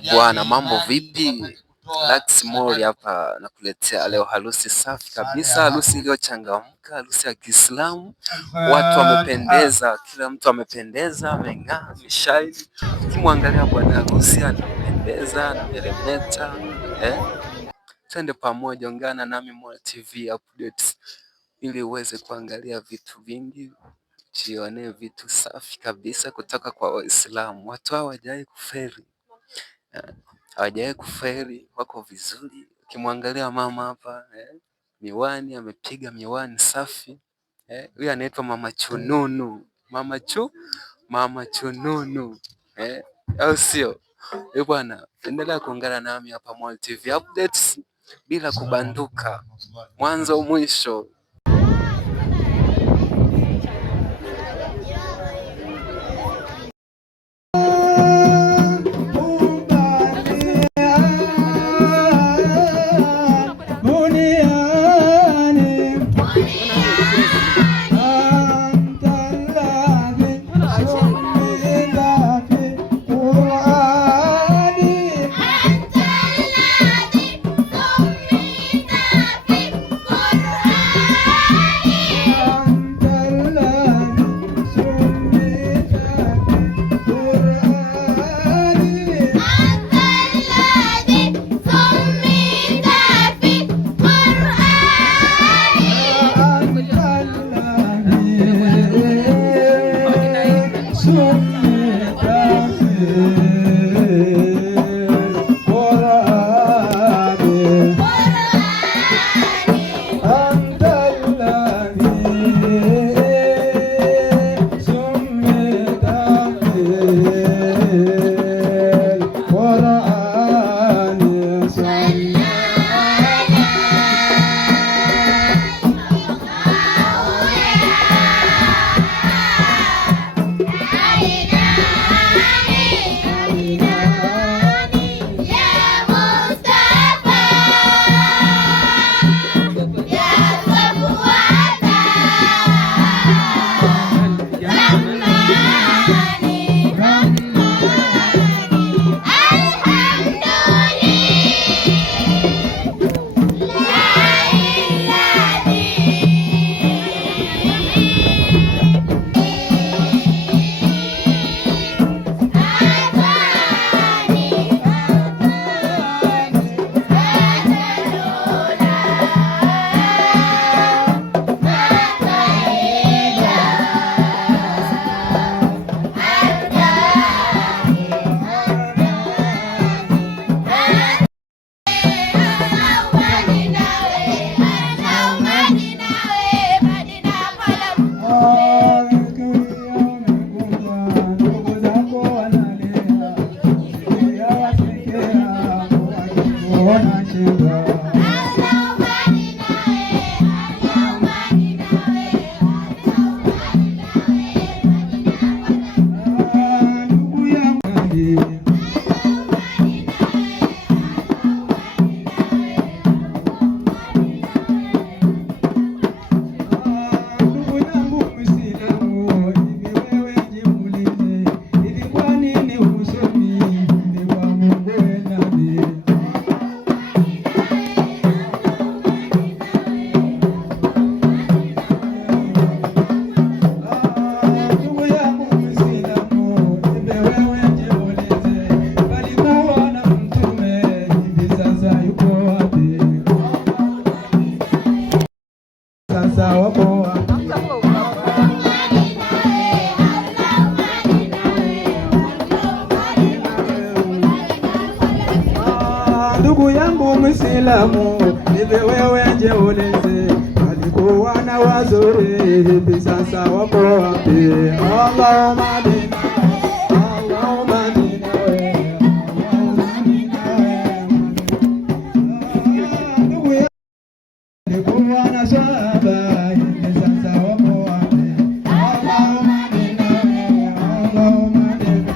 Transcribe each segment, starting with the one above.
Bwana, mambo vipi? Lux Mall hapa nakuletea leo harusi safi kabisa, harusi iliyochangamka, harusi ya Kiislamu. Watu wamependeza, kila mtu amependeza, ameng'aa, ameshine. Ukimwangalia bwana harusi anapendeza, anameremeta. Twende pamoja, ungana nami Mola TV Updates ili uweze kuangalia vitu vingi, jionee vitu safi kabisa kutoka kwa Waislamu. Watu hao hawajawahi kufeli. Hawajawahi kufeli, wako vizuri. Ukimwangalia mama hapa miwani, amepiga miwani safi. Huyu anaitwa Mama Chununu. Mama Chununu. Au sio? Bwana, endelea kuungana nami hapa Mola TV Updates bila kubanduka, mwanzo mwisho. Ndugu yangu Muislamu, hivi wewe je, ulize walikuwa na wazuri, hivi sasa wapo wapi? Allahumma dina, Allahumma dina wewe, Allahumma dina wewe. Ndugu yangu walikuwa na sahaba, hivi sasa wapo wapi? Allahumma dina wewe, Allahumma dina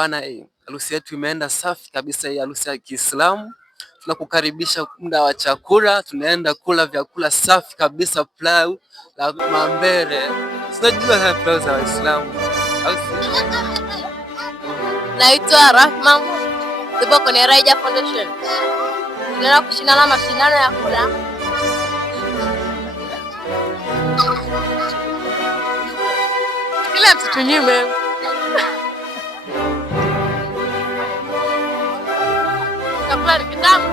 bwana, harusi yetu imeenda safi kabisa, hii harusi ya Kiislamu. Tunakukaribisha muda wa chakula, tunaenda kula vyakula safi kabisa, pilau la mambere. Tunajua pilau za Waislamu. Naitwa Rahma, tupo kwenye Raija Foundation. Tunaenda kushindana mashindano ya kula. Kila mtu tunyime. Chakula ni kitamu.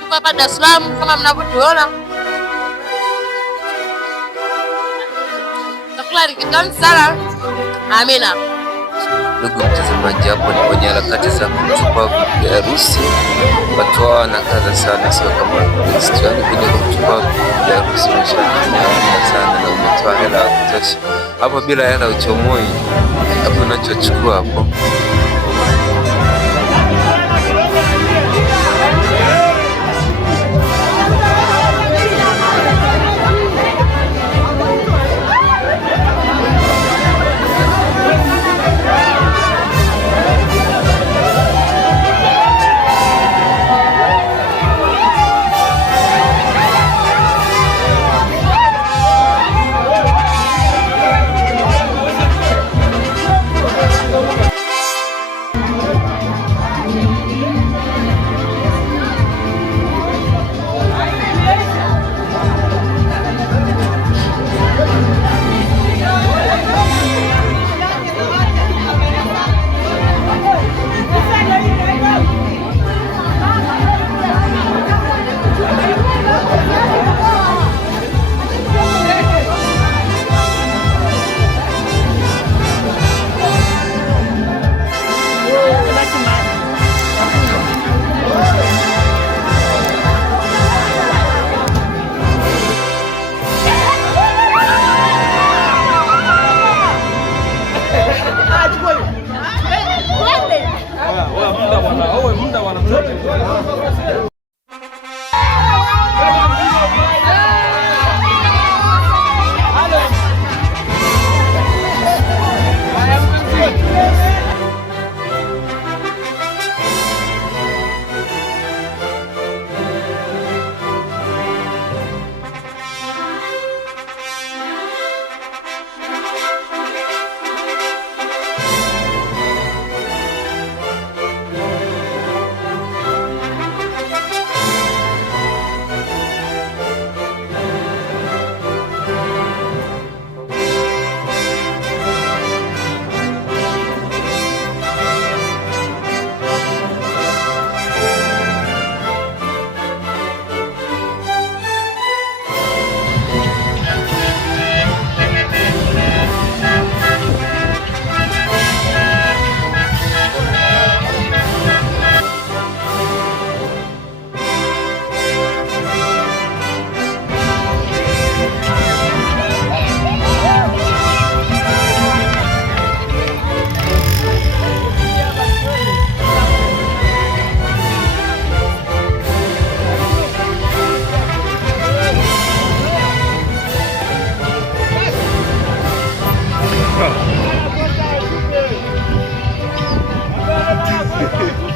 Tuko hapa Dar es Salaam kama mnavyotuona. Chakula ni kitamu sana. Amina. Ndugu mtazamaji, hapo ni kwenye harakati za kuchukua bibi harusi. Watu hao wanakaza sana, sio kama Kristiani kuja kuchukua bibi harusi umeshafanya sana na umetoa hela ya kutosha. Hapo bila hela uchomoi hapo unachochukua hapo. Thank you.